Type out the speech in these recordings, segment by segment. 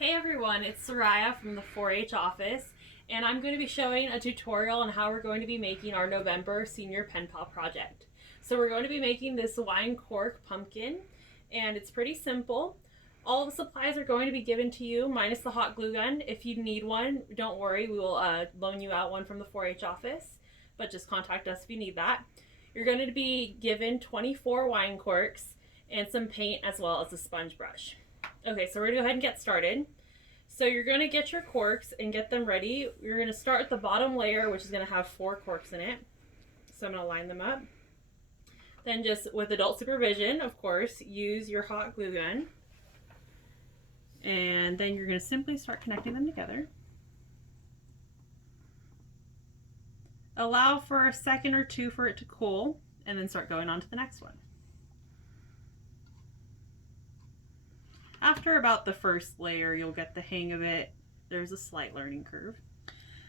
Hey everyone, it's Soraya from the 4-H office, and I'm going to be showing a tutorial on how we're going to be making our November senior pen pal project. So we're going to be making this wine cork pumpkin, and it's pretty simple. All the supplies are going to be given to you, minus the hot glue gun. If you need one, don't worry, we will loan you out one from the 4-H office, but just contact us if you need that. You're going to be given 24 wine corks and some paint as well as a sponge brush. Okay, so we're going to go ahead and get started. So you're going to get your corks and get them ready. You're going to start at the bottom layer, which is going to have 4 corks in it. So I'm going to line them up. Then just with adult supervision, of course, use your hot glue gun. And then you're going to simply start connecting them together. Allow for a second or two for it to cool, and then start going on to the next one. After about the first layer, you'll get the hang of it. There's a slight learning curve.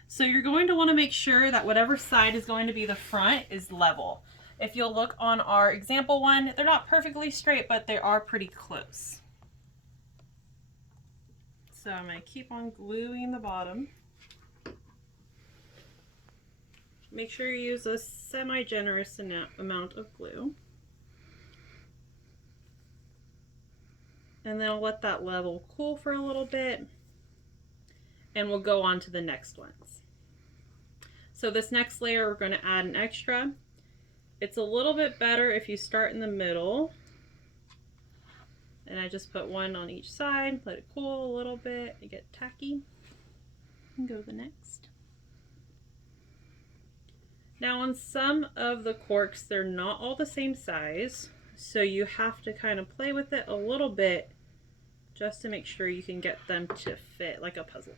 So you're going to want to make sure that whatever side is going to be the front is level. If you'll look on our example one, they're not perfectly straight, but they are pretty close. So I'm going to keep on gluing the bottom. Make sure you use a semi-generous amount of glue. And then I'll let that level cool for a little bit, and we'll go on to the next ones. So this next layer, we're going to add an extra. It's a little bit better if you start in the middle, and I just put one on each side, let it cool a little bit, and get tacky, and go to the next. Now on some of the corks, they're not all the same size, so you have to kind of play with it a little bit just to make sure you can get them to fit like a puzzle.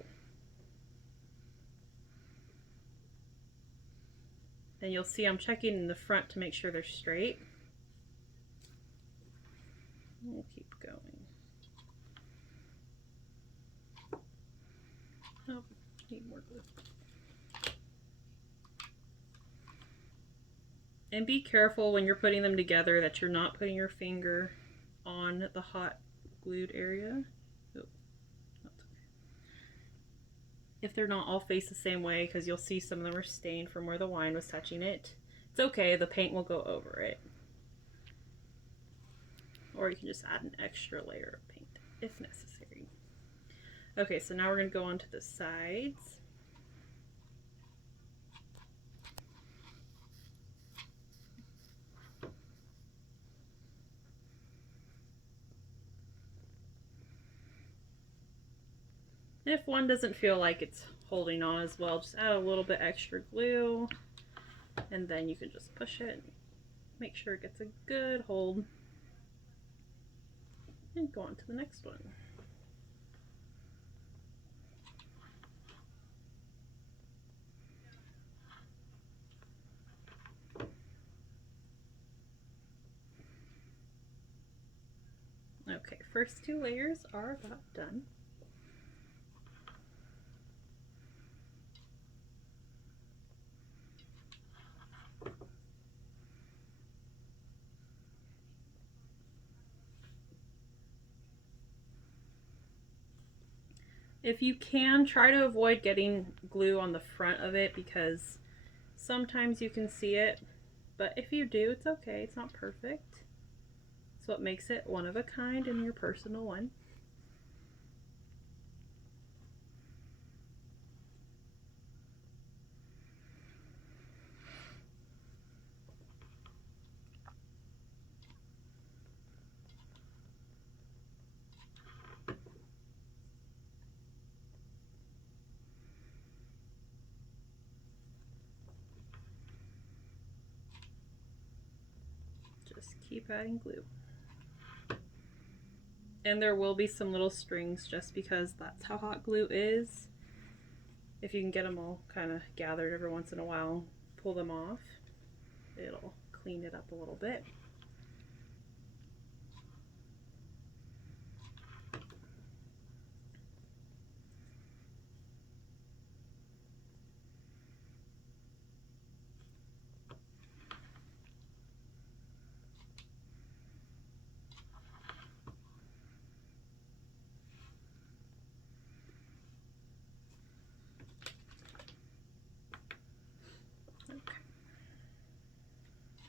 And you'll see I'm checking in the front to make sure they're straight. We'll keep going. Oh, need more glue. And be careful when you're putting them together that you're not putting your finger on the hot glued area. Oh, that's okay. If they're not all faced the same way, because you'll see some of them are stained from where the wine was touching it, it's okay, the paint will go over it. Or you can just add an extra layer of paint if necessary. Okay, so now we're going to go on to the sides. If one doesn't feel like it's holding on as well, just add a little bit extra glue, and then you can just push it, make sure it gets a good hold, and go on to the next one. Okay, first 2 layers are about done. If you can, try to avoid getting glue on the front of it because sometimes you can see it, but if you do, it's okay. It's not perfect. It's what makes it one of a kind and your personal one. Just keep adding glue. And there will be some little strings just because that's how hot glue is. If you can get them all kind of gathered every once in a while, pull them off. It'll clean it up a little bit.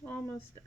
Almost done.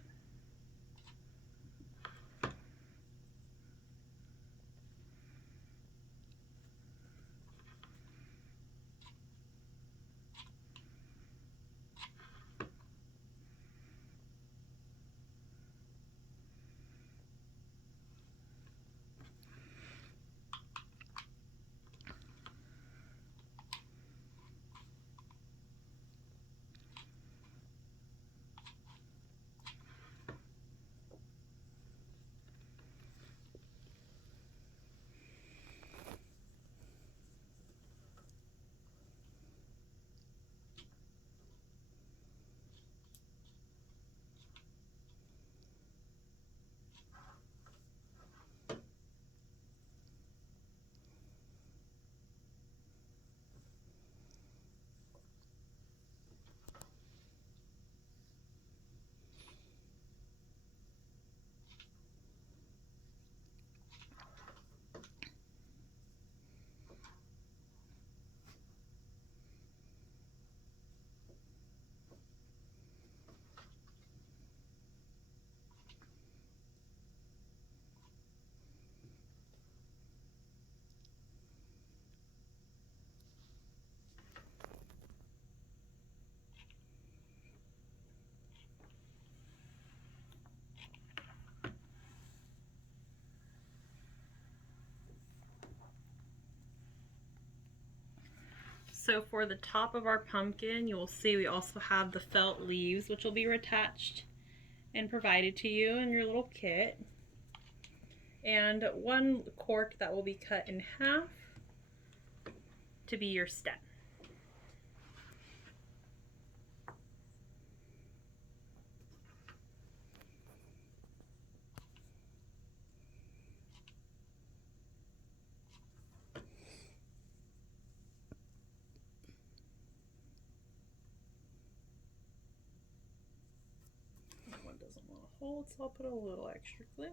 So for the top of our pumpkin, you will see we also have the felt leaves, which will be attached and provided to you in your little kit. And one cork that will be cut in half to be your stem. That one doesn't want to hold, so I'll put a little extra glue.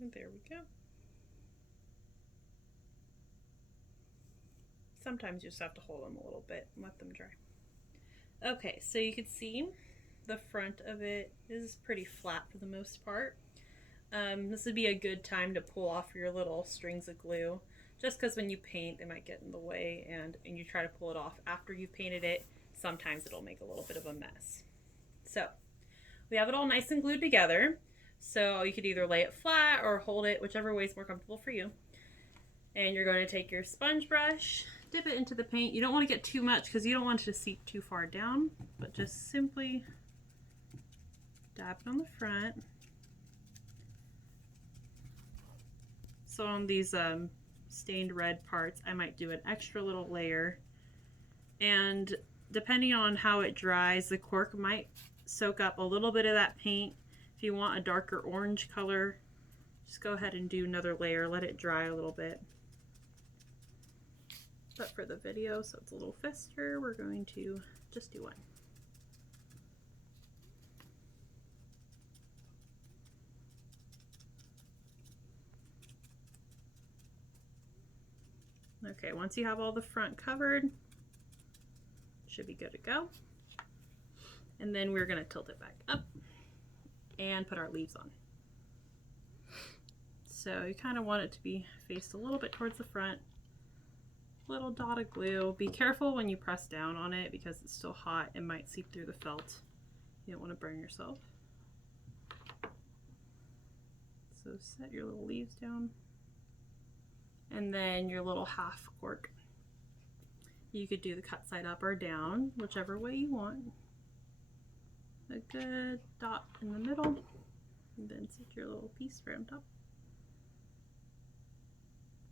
And there we go. Sometimes you just have to hold them a little bit and let them dry. Okay, so you can see the front of it is pretty flat for the most part. This would be a good time to pull off your little strings of glue, just because when you paint they might get in the way, and you try to pull it off after you've painted it, sometimes it'll make a little bit of a mess. So we have it all nice and glued together, so you could either lay it flat or hold it, whichever way is more comfortable for you. And you're going to take your sponge brush, dip it into the paint. You don't want to get too much because you don't want it to seep too far down, but just simply dab it on the front. So on these stained red parts, I might do an extra little layer. And depending on how it dries, the cork might soak up a little bit of that paint. If you want a darker orange color, just go ahead and do another layer, let it dry a little bit. But for the video, so it's a little faster, we're going to just do one. Okay, once you have all the front covered, should be good to go. And then we're gonna tilt it back up and put our leaves on. So you kind of want it to be faced a little bit towards the front. Little dot of glue. Be careful when you press down on it because it's still hot. It might seep through the felt. You don't want to burn yourself. So set your little leaves down. And then your little half cork. You could do the cut side up or down, whichever way you want. A good dot in the middle, and then set your little piece right on top.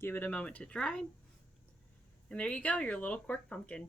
Give it a moment to dry. And there you go, your little cork pumpkin.